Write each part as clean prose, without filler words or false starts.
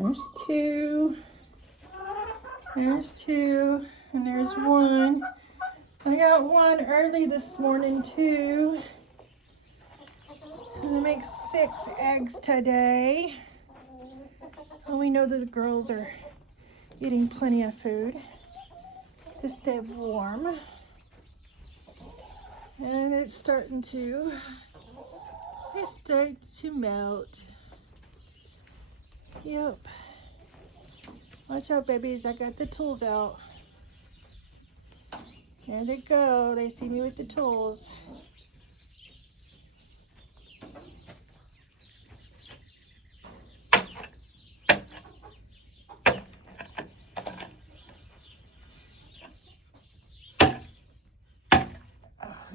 There's two. There's two. And there's one. I got one early this morning too. And they make 6 eggs today. And we know that the girls are eating plenty of food to stay warm. And it's starting to melt. Yep. Watch out, babies. I got the tools out. There they go. They see me with the tools.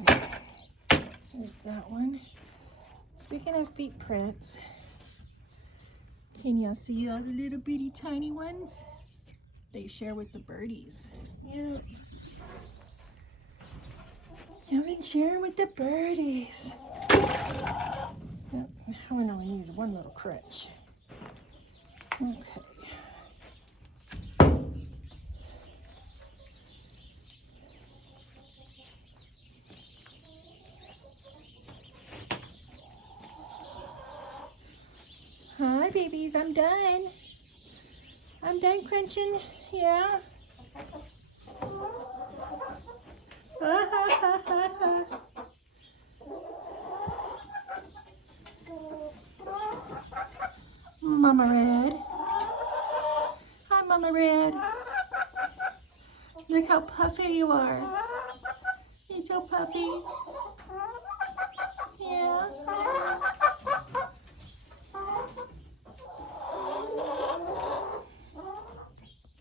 Okay. There's that one. Speaking of feet prints, can y'all see all the little bitty tiny ones? They share with the birdies. Yep. I've been sharing with the birdies. Yep. I would only use one little crutch. Okay. Hi, babies. I'm done. I'm done crunching. Yeah. Mama Red. Hi, Mama Red. Look how puffy you are. You're so puffy.